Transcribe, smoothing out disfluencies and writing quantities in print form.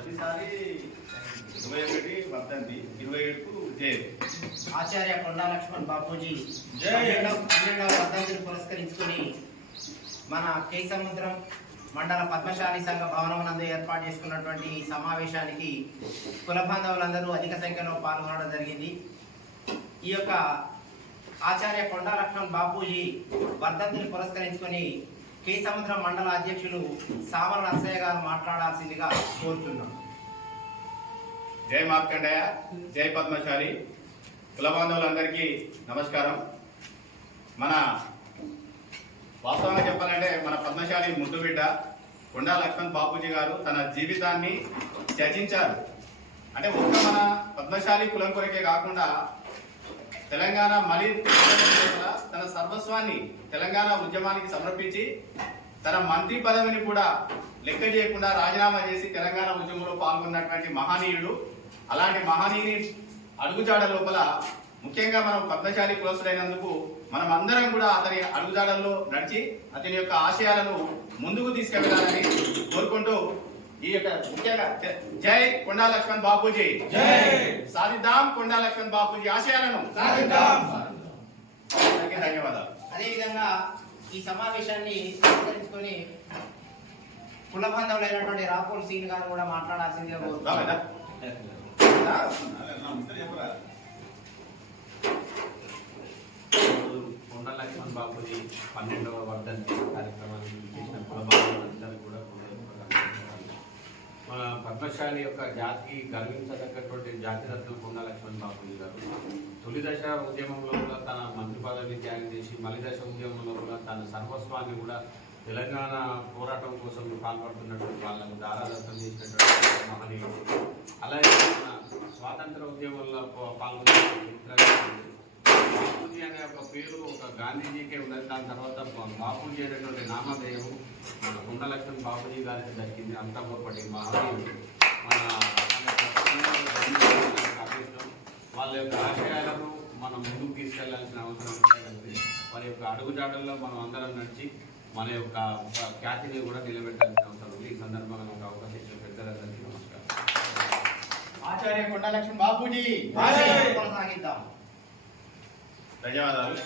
ప్రతిసారి 21 వర్ధంతి 27కు జయంతి. ఆచార్య కొండా లక్ష్మణ్ బాపూజీ 12వ వర్ధంతిని పురస్కరించుకుని మన కేసముద్రం మండల పద్మశాలి సంఘ భవనం నందు ఏర్పాటు చేసుకున్నటువంటి ఈ సమావేశానికి కుల బాంధవులందరూ అధిక సంఖ్యలో పాల్గొనడం జరిగింది. ఈ యొక్క ఆచార్య కొండా లక్ష్మణ్ బాపూజీ వర్ధంతిని పురస్కరించుకొని కేసముద్రం మండల అధ్యక్షులు సామల నరసయ్య గారు మాట్లాడాల్సిందిగా కోరుతున్నాం. జై మార్కండేయ, జై పద్మశాలి. కుల బాంధవులందరికీ నమస్కారం. మన వాస్తవంగా చెప్పాలంటే మన పద్మశాలి ముద్దుబిడ్డ కొండా లక్ష్మణ్ బాపూజీ గారు తన జీవితాన్ని త్యజించారు. అంటే ఒక్క మన పద్మశాలి కులం కొరకే కాకుండా తెలంగాణ తన సర్వస్వాన్ని తెలంగాణ ఉద్యమానికి సమర్పించి తన మంత్రి పదవిని కూడా లెక్క చేయకుండా రాజీనామా చేసి తెలంగాణ ఉద్యమంలో పాల్గొన్నటువంటి మహనీయుడు. అలాంటి మహనీయుని అడుగుజాడ లోపల ముఖ్యంగా మనం పద్మశాలి కులస్తుడైనందుకు మనం అందరం కూడా అతని అడుగుజాడల్లో నడిచి అతని యొక్క ఆశయాలను ముందుకు తీసుకెళ్లాలని కోరుకుంటూ ఈ యొక్క ముఖ్యంగా జై కొండా లక్ష్మణ్ బాపూజీ, సాధిద్దాం కొండా లక్ష్మణ్ బాపూజీ ఆశయాలను ధన్యవాదాలు. అదేవిధంగా ఈ సమావేశాన్ని పురస్కరించుకొని కుల బాంధవులైనటువంటి రాపోల్ సీన్ గారు కూడా మాట్లాడాల్సిందిగా కోరుతున్నాం. కొండా లక్ష్మణ్ బాపూజీ 12వ వర్ధంతి కార్యక్రమాన్ని చేసిన కుల బాంధవులందరూ కూడా మన పద్మశాలి యొక్క జాతికి గర్వించదగ్గటువంటి జాతిరత్నం కొండా లక్ష్మణ్ బాపూజీ గారు తొలి దశ ఉద్యమంలో కూడా తన మంత్రి పదవిని త్యాగం చేసి మలి దశ ఉద్యమంలో కూడా తన సర్వస్వాన్ని కూడా తెలంగాణ పోరాటం కోసం పాల్పడుతున్నటువంటి వాళ్ళకు దారాదత్తం చేసినటువంటి మహనీయుడు. అలాగే మన స్వాతంత్ర ఉద్యమంలో పాల్గొన్న బాపూజీ అనే ఒక పేరు ఒక గాంధీజీకే ఉన్నది. దాని తర్వాత బాపూజీ అనేటువంటి నామధేయం మన కొండా లక్ష్మణ్ బాపూజీ గారికి దక్కింది. అంతా గొప్పటి మహనీయుడు. మన వాళ్ళ యొక్క ఆశయాలను మనం ముందుకు తీసుకెళ్లాల్సిన అవసరం ఉంటుంది. వారి యొక్క అడుగుజాడల్లో మనం అందరం నడిచి మన యొక్క ఖ్యాతిని కూడా నిలబెట్టాల్సిన అవసరం ఉంది. ఈ సందర్భంగా ఒక అవకాశం ఇచ్చిన పెద్దలందరికీ నమస్కారం. ఆచార్య కొండా లక్ష్మణ్ బాపూజీ కొనసాగిద్దాం. ధన్యవాదాలు.